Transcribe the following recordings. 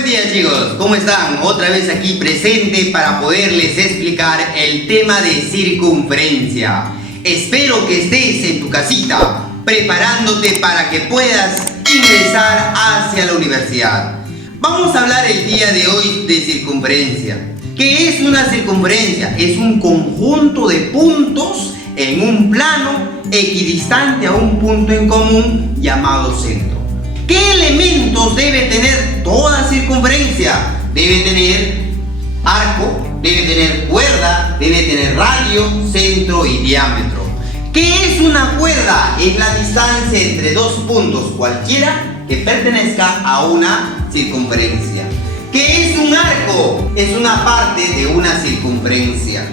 Buen día chicos, ¿cómo están? Otra vez aquí presente para poderles explicar el tema de circunferencia. Espero que estés en tu casita preparándote para que puedas ingresar hacia la universidad. Vamos a hablar el día de hoy de circunferencia. ¿Qué es una circunferencia? Es un conjunto de puntos en un plano equidistante a un punto en común llamado centro. ¿Qué elementos debe tener toda circunferencia? Debe tener arco, debe tener cuerda, debe tener radio, centro y diámetro. ¿Qué es una cuerda? Es la distancia entre dos puntos cualquiera que pertenezca a una circunferencia. ¿Qué es un arco? Es una parte de una circunferencia.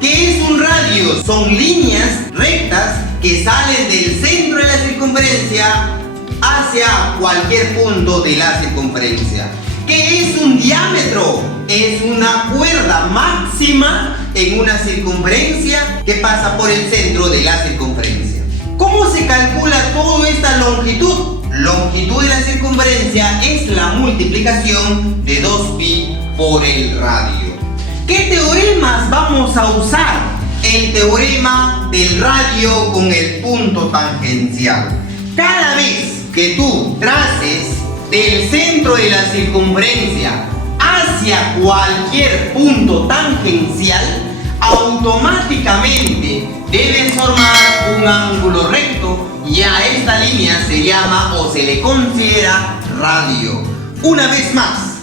¿Qué es un radio? Son líneas rectas que salen del centro de la circunferencia hacia cualquier punto de la circunferencia. ¿Qué es un diámetro? Es una cuerda máxima en una circunferencia que pasa por el centro de la circunferencia. ¿Cómo se calcula toda esta longitud? Longitud de la circunferencia es la multiplicación de 2pi por el radio. ¿Qué teoremas vamos a usar? El teorema del radio con el punto tangencial. Cada vez que tú traces del centro de la circunferencia hacia cualquier punto tangencial, automáticamente debes formar un ángulo recto y a esta línea se llama o se le considera radio. Una vez más,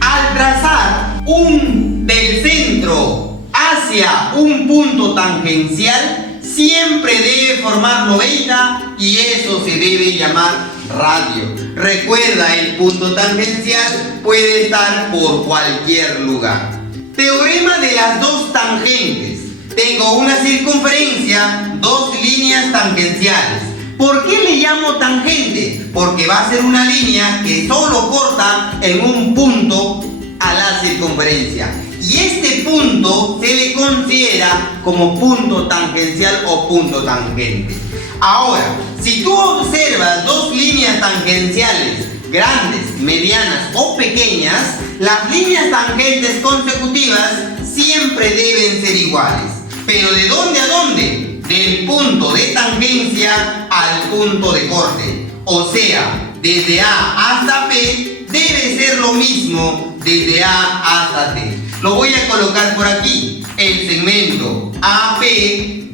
al trazar del centro hacia un punto tangencial, siempre debe formar 90 y eso se debe llamar radio. Recuerda, el punto tangencial puede estar por cualquier lugar. Teorema de las dos tangentes. Tengo una circunferencia, dos líneas tangenciales. ¿Por qué le llamo tangente? Porque va a ser una línea que solo corta en un punto a la circunferencia. Y este punto se le considera como punto tangencial o punto tangente. Ahora, si tú observas dos líneas tangenciales, grandes, medianas o pequeñas, las líneas tangentes consecutivas siempre deben ser iguales. ¿Pero de dónde a dónde? Del punto de tangencia al punto de corte. O sea, desde A hasta P debe ser lo mismo desde A hasta T. Lo voy a colocar por aquí. El segmento AP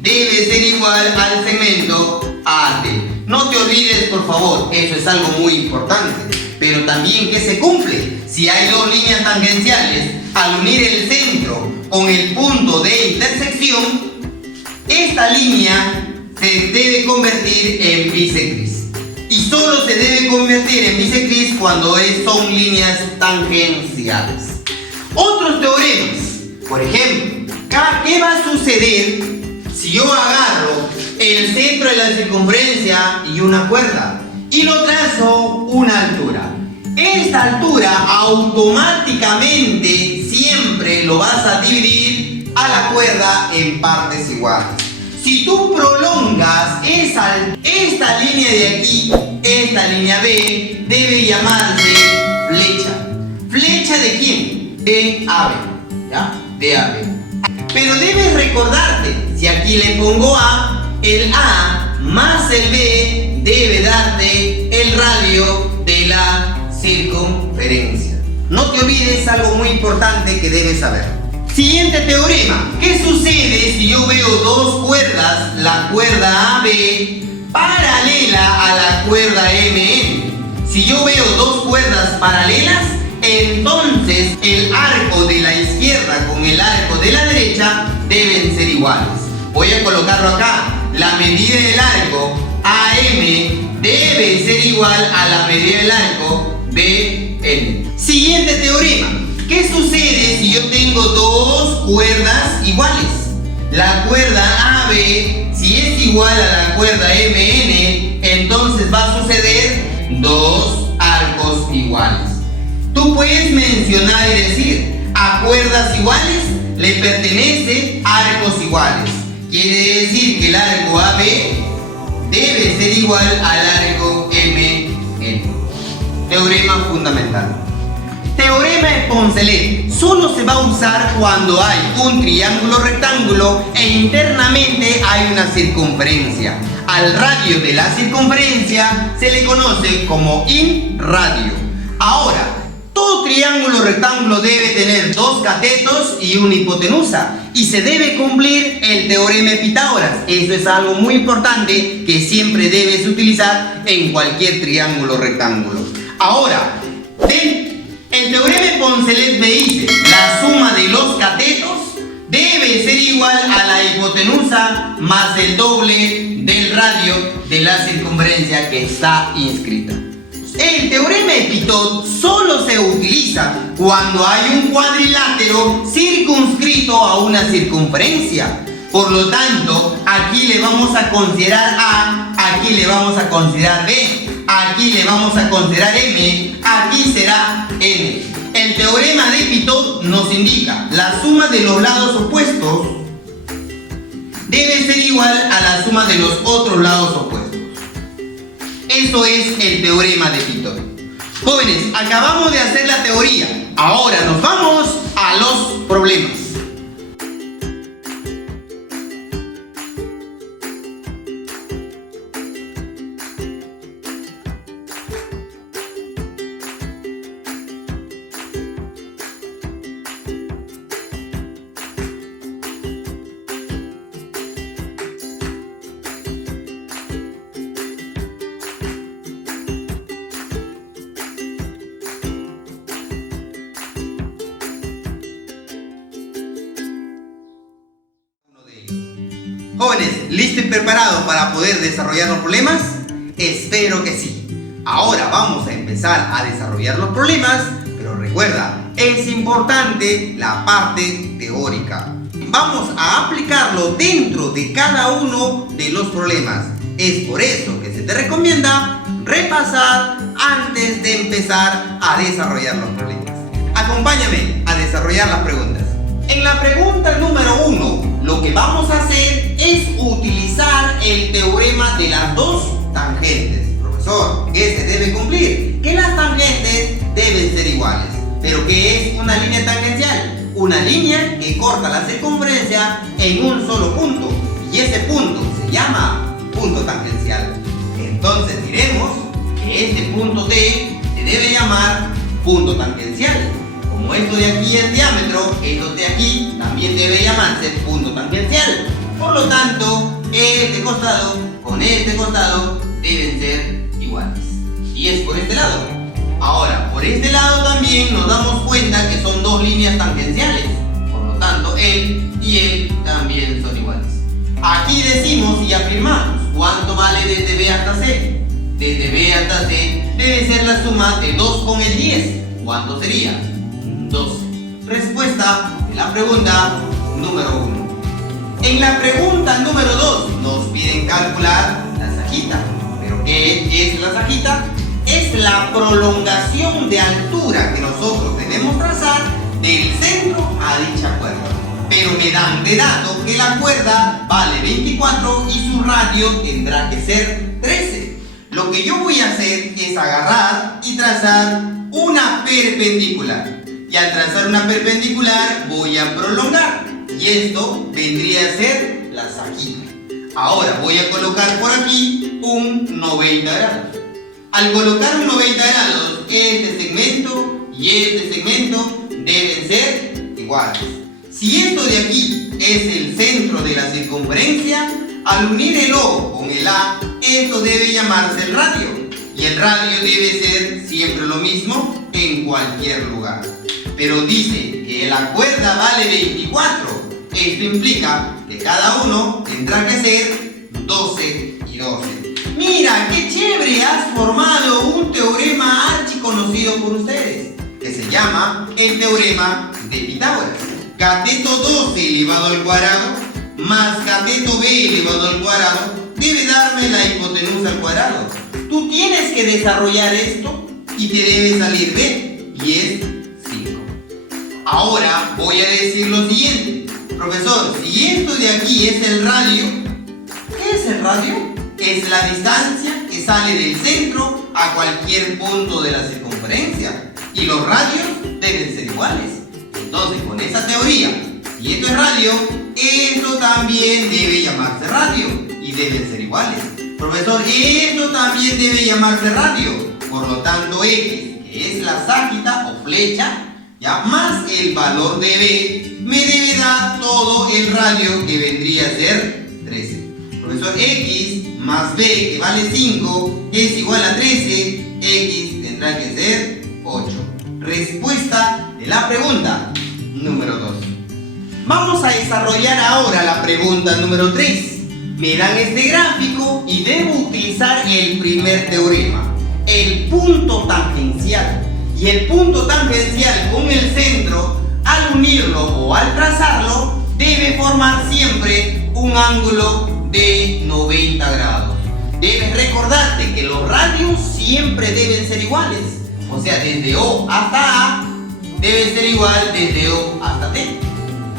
debe ser igual al segmento AT. No te olvides, por favor, eso es algo muy importante. Pero también que se cumple. Si hay dos líneas tangenciales, al unir el centro con el punto de intersección, esta línea se debe convertir en bisectriz. Y solo se debe convertir en bisectriz cuando son líneas tangenciales. Otros teoremas, por ejemplo, ¿qué va a suceder si yo agarro el centro de la circunferencia y una cuerda y lo trazo una altura? Esta altura automáticamente siempre lo vas a dividir a la cuerda en partes iguales. Si tú prolongas esta línea de aquí, esta línea B, debe llamarse flecha. ¿Flecha de quién? De AB, ¿ya? De AB. Pero debes recordarte, si aquí le pongo A, el A más el B debe darte el radio de la circunferencia. No te olvides algo muy importante que debes saber. Siguiente teorema. ¿Qué sucede si yo veo dos cuerdas, la cuerda AB paralela a la cuerda MN? Si yo veo dos cuerdas paralelas, entonces el arco de la izquierda con el arco de la derecha deben ser iguales. Voy a colocarlo acá. La medida del arco AM debe ser igual a la medida del arco BN. Siguiente teorema. ¿Qué sucede si yo tengo dos cuerdas iguales? La cuerda AB, si es igual a la cuerda MN, entonces va a suceder dos arcos iguales. Tú puedes mencionar y decir, a cuerdas iguales le pertenece arcos iguales. Quiere decir que el arco AB debe ser igual al arco MN. Teorema fundamental. Teorema de Poncelet solo se va a usar cuando hay un triángulo rectángulo e internamente hay una circunferencia. Al radio de la circunferencia se le conoce como inradio. Ahora, todo triángulo rectángulo debe tener dos catetos y una hipotenusa y se debe cumplir el teorema de Pitágoras. Eso es algo muy importante que siempre debes utilizar en cualquier triángulo rectángulo. Ahora, el teorema de Poncelet me dice la suma de los catetos debe ser igual a la hipotenusa más el doble del radio de la circunferencia que está inscrita. El teorema de Pitot solo se utiliza cuando hay un cuadrilátero circunscrito a una circunferencia. Por lo tanto, aquí le vamos a considerar A, aquí le vamos a considerar B, aquí le vamos a considerar M, aquí será N. El teorema de Pitot nos indica la suma de los lados opuestos debe ser igual a la suma de los otros lados opuestos. Eso es el teorema de Pitot. Jóvenes, acabamos de hacer la teoría. Ahora nos vamos a los problemas. Jóvenes, ¿listos y preparados para poder desarrollar los problemas? Espero que sí. Ahora vamos a empezar a desarrollar los problemas, pero recuerda, es importante la parte teórica. Vamos a aplicarlo dentro de cada uno de los problemas. Es por eso que se te recomienda repasar antes de empezar a desarrollar los problemas. Acompáñame a desarrollar las preguntas. En la pregunta número 1, lo que vamos a hacer es utilizar el teorema de las dos tangentes. Profesor, ¿qué se debe cumplir? Que las tangentes deben ser iguales. ¿Pero qué es una línea tangencial? Una línea que corta la circunferencia en un solo punto. Y ese punto se llama punto tangencial. Entonces diremos que este punto T se debe llamar punto tangencial. Como esto de aquí es diámetro, esto de aquí también debe llamarse punto tangencial. Por lo tanto, este costado con este costado deben ser iguales. Y es por este lado. Ahora, por este lado también nos damos cuenta que son dos líneas tangenciales. Por lo tanto, él y él también son iguales. Aquí decimos y afirmamos cuánto vale desde B hasta C. Desde B hasta C debe ser la suma de 2 con el 10. ¿Cuánto sería? 12. Respuesta de la pregunta número 1. En la pregunta número 2 nos piden calcular la sajita. ¿Pero qué es la sajita? Es la prolongación de altura que nosotros debemos trazar del centro a dicha cuerda. Pero me dan de dato que la cuerda vale 24 y su radio tendrá que ser 13. Lo que yo voy a hacer es agarrar y trazar una perpendicular. Y al trazar una perpendicular voy a prolongar. Y esto vendría a ser la sajita. Ahora voy a colocar por aquí un 90 grados. Al colocar un 90 grados, este segmento y este segmento deben ser iguales. Si esto de aquí es el centro de la circunferencia, al unir el O con el A, esto debe llamarse el radio. Y el radio debe ser siempre lo mismo en cualquier lugar. Pero dice que la cuerda vale 24. Esto implica que cada uno tendrá que ser 12 y 12. Mira, qué chévere, has formado un teorema archiconocido por ustedes, que se llama el teorema de Pitágoras. Cateto 12 elevado al cuadrado más cateto B elevado al cuadrado debe darme la hipotenusa al cuadrado. Tú tienes que desarrollar esto y te debe salir B, y es 5. Ahora voy a decir lo siguiente. Profesor, si esto de aquí es el radio, ¿qué es el radio? Es la distancia que sale del centro a cualquier punto de la circunferencia. y los radios deben ser iguales. Entonces, con esa teoría, si esto es radio, esto también debe llamarse radio y deben ser iguales. Profesor, esto también debe llamarse radio. Por lo tanto, X, que es la ságita o flecha, ya más el valor de B, me debe dar todo el radio, que vendría a ser 13. Profesor, X más B, que vale 5, es igual a 13. X tendrá que ser 8. Respuesta de la pregunta número 2. Vamos a desarrollar ahora la pregunta número 3. Me dan este gráfico y debo utilizar el primer teorema, el punto tangencial. Y el punto tangencial con el centro, al unirlo o al trazarlo, debe formar siempre un ángulo de 90 grados. Debes recordarte que los radios siempre deben ser iguales. O sea, desde O hasta A debe ser igual desde O hasta T.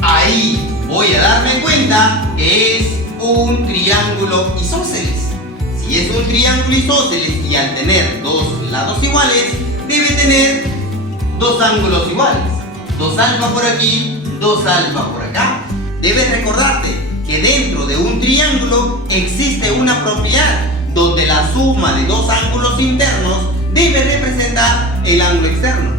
Ahí voy a darme cuenta que es un triángulo isósceles. Si es un triángulo isósceles y al tener dos lados iguales, debe tener dos ángulos iguales. 2 alfa por aquí, 2 alfa por acá. Debes recordarte que dentro de un triángulo existe una propiedad donde la suma de dos ángulos internos debe representar el ángulo externo.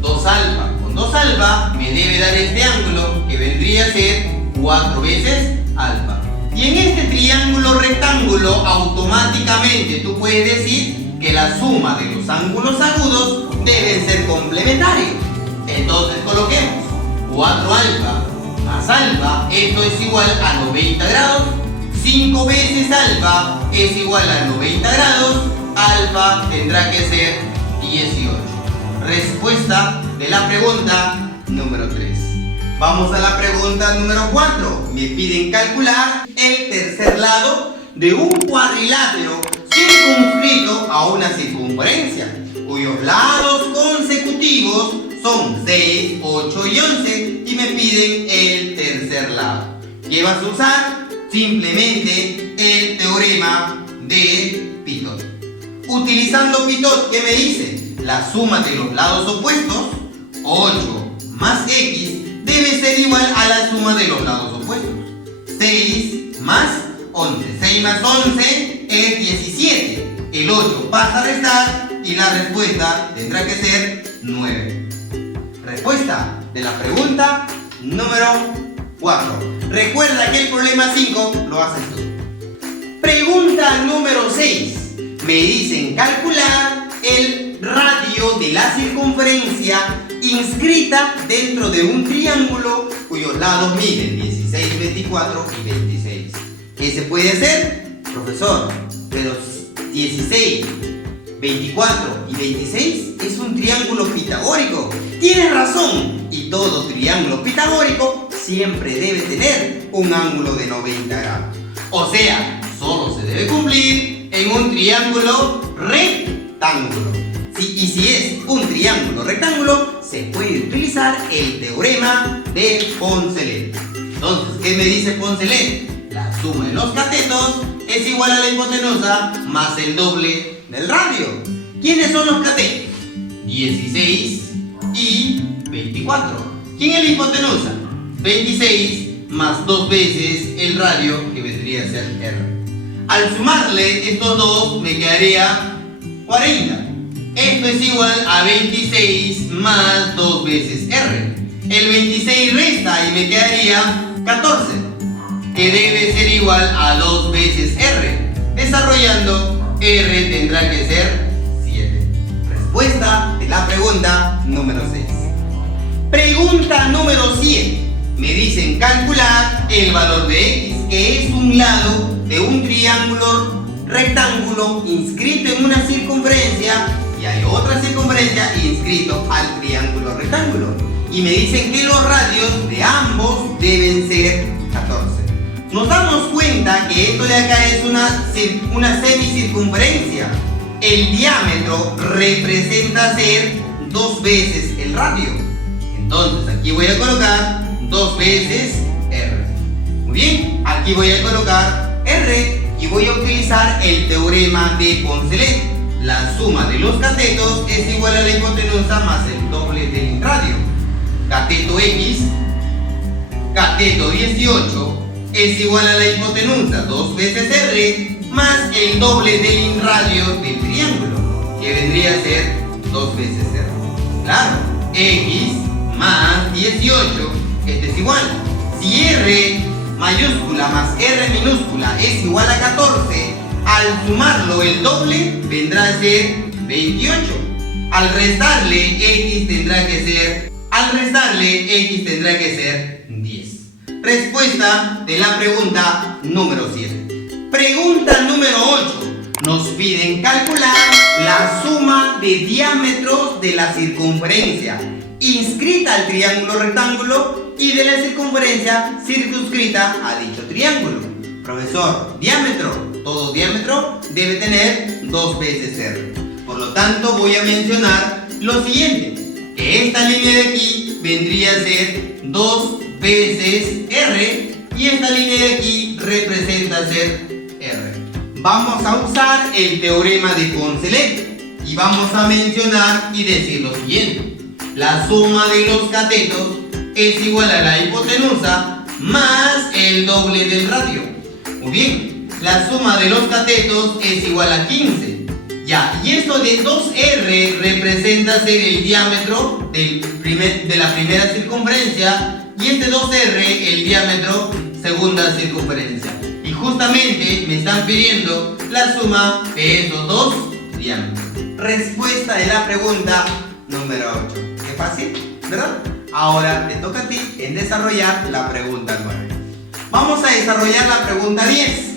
2 alfa con 2 alfa me debe dar este ángulo, que vendría a ser 4 veces alfa. Y en este triángulo rectángulo automáticamente tú puedes decir que la suma de los ángulos agudos deben ser complementarios. Entonces coloquemos 4 alfa más alfa, esto es igual a 90 grados. 5 veces alfa es igual a 90 grados. Alfa tendrá que ser 18. Respuesta de la pregunta número 3. Vamos a la pregunta número 4. Me piden calcular el tercer lado de un cuadrilátero circunscrito a una circunferencia, cuyos lados consecutivos son 6, 8 y 11, y me piden el tercer lado. ¿Qué vas a usar? Simplemente el teorema de Pitot. Utilizando Pitot, ¿qué me dice? La suma de los lados opuestos, 8 más X, debe ser igual a la suma de los lados opuestos, 6 más 11. 6 más 11 es 17. El 8 pasa a restar y la respuesta tendrá que ser 9. Respuesta de la pregunta número 4. Recuerda que el problema 5 lo haces tú. Pregunta número 6. Me dicen calcular el radio de la circunferencia inscrita dentro de un triángulo cuyos lados miden 16, 24 y 26. ¿Qué se puede hacer? Profesor, pero 16, 24 y 26 es un triángulo pitagórico. Tienes razón, y todo triángulo pitagórico siempre debe tener un ángulo de 90 grados. O sea, solo se debe cumplir en un triángulo rectángulo. Y si es un triángulo rectángulo, se puede utilizar el teorema de Poncelet. Entonces, ¿qué me dice Poncelet? La suma de los catetos es igual a la hipotenusa más el doble del radio. ¿Quiénes son los catetos? 16 y 24. ¿Quién es la hipotenusa? 26 más 2 veces el radio, que vendría a ser R. Al sumarle estos dos me quedaría 40. Esto es igual a 26 más 2 veces R. El 26 resta y me quedaría 14, que debe ser igual a 2 veces R. Desarrollando, R tendrá que ser 7. Respuesta de la pregunta número 6. Pregunta número 7. Me dicen calcular el valor de X, que es un lado de un triángulo rectángulo inscrito en una circunferencia, y hay otra circunferencia inscrito al triángulo rectángulo. Y me dicen que los radios de ambos deben ser 14. Nos damos cuenta que esto de acá es una semicircunferencia. El diámetro representa ser 2 veces el radio. Entonces aquí voy a colocar 2 veces R. Muy bien, aquí voy a colocar R y voy a utilizar el teorema de Poncelet. la suma de los catetos es igual a la hipotenusa más el doble del radio. Cateto X, cateto 18, es igual a la hipotenusa 2 veces R más el doble del radio del triángulo, que vendría a ser 2 veces R. Claro, X más 18, este es igual. Si R mayúscula más R minúscula es igual a 14, al sumarlo el doble vendrá a ser 28. Al restarle X tendrá que ser 10. Respuesta de la pregunta número 7. Pregunta número 8. Nos piden calcular la suma de diámetros de la circunferencia inscrita al triángulo rectángulo y de la circunferencia circunscrita a dicho triángulo. Profesor, diámetro. Todo diámetro debe tener 2 veces R. Por lo tanto, voy a mencionar lo siguiente. Que esta línea de aquí vendría a ser 2 veces R y esta línea de aquí representa ser R. Vamos a usar el teorema de Poncelet y vamos a mencionar y decir lo siguiente. La suma de los catetos es igual a la hipotenusa más el doble del radio. Muy bien, la suma de los catetos es igual a 15. Ya, y esto de 2R representa ser el diámetro de la primera circunferencia y este 2R el diámetro segunda circunferencia. Y justamente me están pidiendo la suma de esos dos diámetros. Respuesta de la pregunta número 8. Qué fácil, ¿verdad? Ahora te toca a ti en desarrollar la pregunta 9. Vamos a desarrollar la pregunta 10.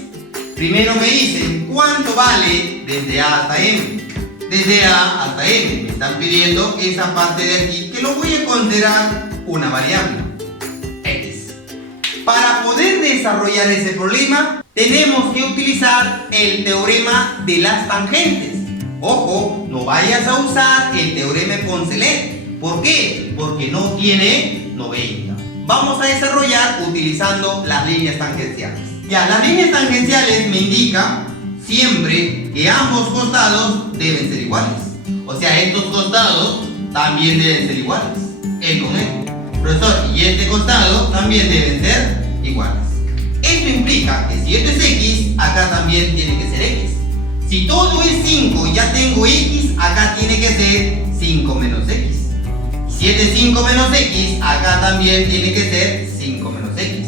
Primero me dicen cuánto vale desde A hasta M. Desde A hasta M. Me están pidiendo esa parte de aquí que lo voy a considerar una variable, X. Para poder desarrollar ese problema tenemos que utilizar el teorema de las tangentes. Ojo, no vayas a usar el teorema de Poncelet. ¿Por qué? Porque no tiene 90. Vamos a desarrollar utilizando las líneas tangenciales. Ya, las líneas tangenciales me indican siempre que ambos costados deben ser iguales. O sea, estos costados también deben ser iguales. El con el. Profesor, y este costado también deben ser iguales. Esto implica que si esto es X, acá también tiene que ser X. Si todo es 5 y ya tengo X, acá tiene que ser 5 menos X. Y si este es 5 menos X, acá también tiene que ser 5 menos X.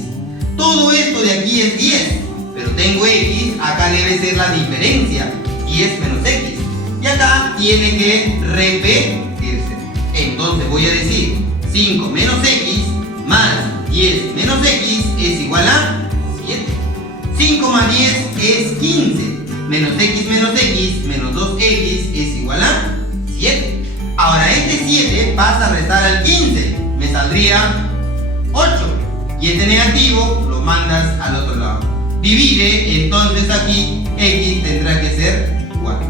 Todo esto de aquí es 10, pero tengo X, acá debe ser la diferencia, 10 menos X. Y acá tiene que repetirse. Entonces voy a decir 5 menos X más 10 menos X es igual a 7. 5 más 10 es 15. Menos X menos 2X es igual a 7. Ahora este 7 pasa a restar al 15. Me saldría 8. Y este negativo lo mandas al otro lado. Divide, entonces aquí X tendrá que ser 4.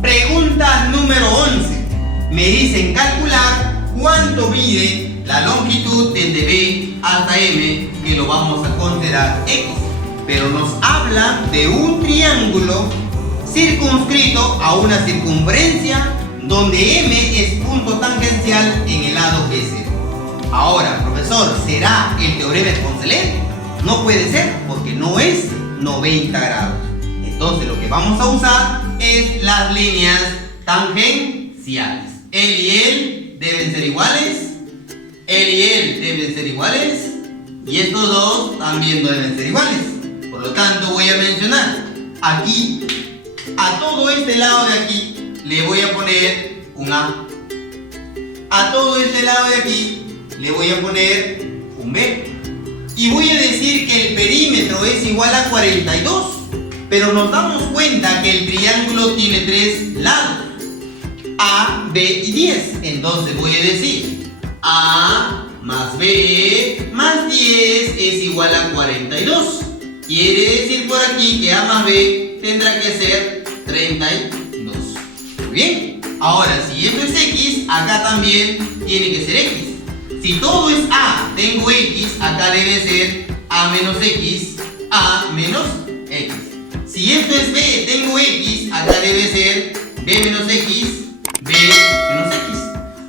Pregunta número 11. Me dicen calcular cuánto mide la longitud desde B hasta M, que lo vamos a considerar X. Pero nos habla de un triángulo circunscrito a una circunferencia donde M es punto tangencial en el lado BC. Ahora, profesor, ¿será el teorema de Poncelet? No puede ser, porque no es 90 grados. Entonces lo que vamos a usar es las líneas tangenciales. Él y él deben ser iguales. Él y él deben ser iguales. Y estos dos también deben ser iguales. Por lo tanto, voy a mencionar aquí, a todo este lado de aquí, le voy a poner un A. A todo este lado de aquí, le voy a poner un B. Y voy a decir que el perímetro es igual a 42. Pero nos damos cuenta que el triángulo tiene 3 lados, A, B y 10. Entonces voy a decir A más B más 10 es igual a 42. Quiere decir por aquí que A más B tendrá que ser 32. Muy bien. Ahora, si esto es X, acá también tiene que ser X. Si todo es A, tengo X, acá debe ser A menos X, A menos X. Si esto es B, tengo X, acá debe ser b menos x, b menos x.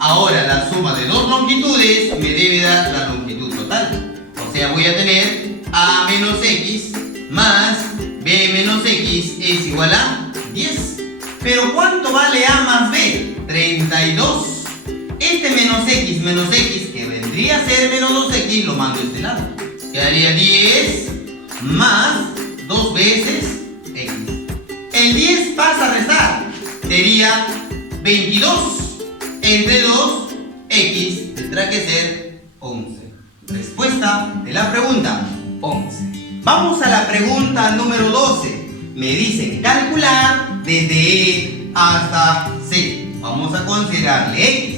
Ahora la suma de dos longitudes me debe dar la longitud total. O sea, voy a tener a menos x más b menos x es igual a 10. Pero ¿cuánto vale a más b? 32. Este menos x, que vendría a ser menos 2x, lo mando a este lado. Quedaría 10 más 2 veces x. El 10 pasa a restar. Sería 22. Entre 2, x tendrá que ser 11. Respuesta de la pregunta, 11. Vamos a la pregunta número 12. Me dicen calcular desde E hasta C. Vamos a considerarle X.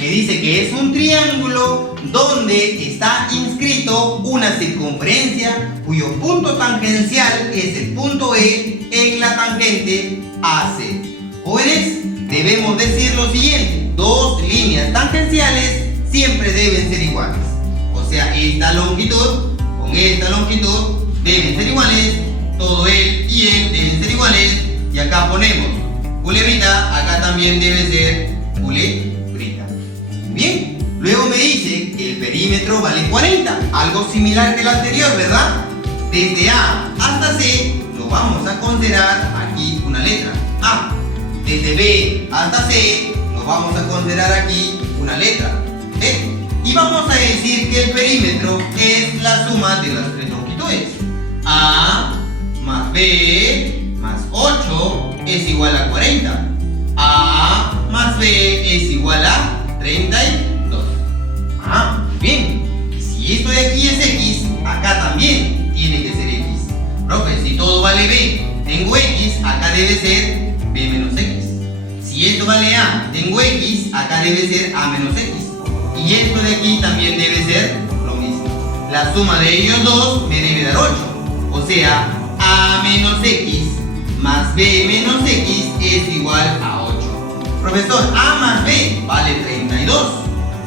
Me dice que es un triángulo donde está inscrito una circunferencia cuyo punto tangencial es el punto E en la tangente AC. Jóvenes, debemos decir lo siguiente: dos líneas tangenciales siempre deben ser iguales. O sea, esta longitud con esta longitud deben ser iguales. Todo él y él deben ser iguales. Y acá ponemos culebrita, acá también debe ser culebrita. Bien, luego me dice que el perímetro vale 40. Algo similar que el anterior, ¿verdad? Desde A hasta C lo vamos a considerar aquí una letra A. Desde B hasta C lo vamos a considerar aquí una letra B. Y vamos a decir que el perímetro es la suma de las tres longitudes. A más B más 8 es igual a 40. A más B es igual a 32. Bien. Y si esto de aquí es X, acá también tiene que ser X. Profe, si todo vale B, tengo X, acá debe ser B menos X. Si esto vale A, tengo X, acá debe ser A menos X. Y esto de aquí también debe ser lo mismo. La suma de ellos dos me debe dar 8. O sea, A menos X más B menos X es igual a 8. Profesor, A más B vale 32.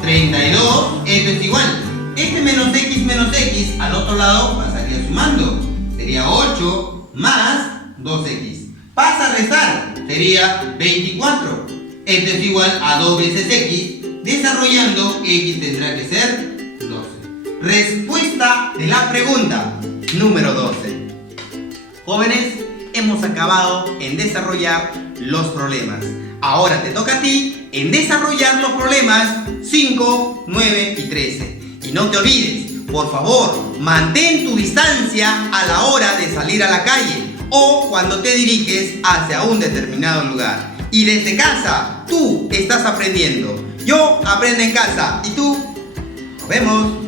32, esto es igual. Este menos X al otro lado pasaría sumando. Sería 8 más 2X. Pasa a restar. Sería 24. Esto es igual a 2 veces X. Desarrollando, X tendrá que ser 12. Respuesta de la pregunta número 12. Jóvenes, hemos acabado en desarrollar los problemas. Ahora te toca a ti en desarrollar los problemas 5, 9 y 13. Y no te olvides, por favor, mantén tu distancia a la hora de salir a la calle o cuando te diriges hacia un determinado lugar. Y desde casa, tú estás aprendiendo. Yo aprendo en casa. ¿Y tú? Nos vemos.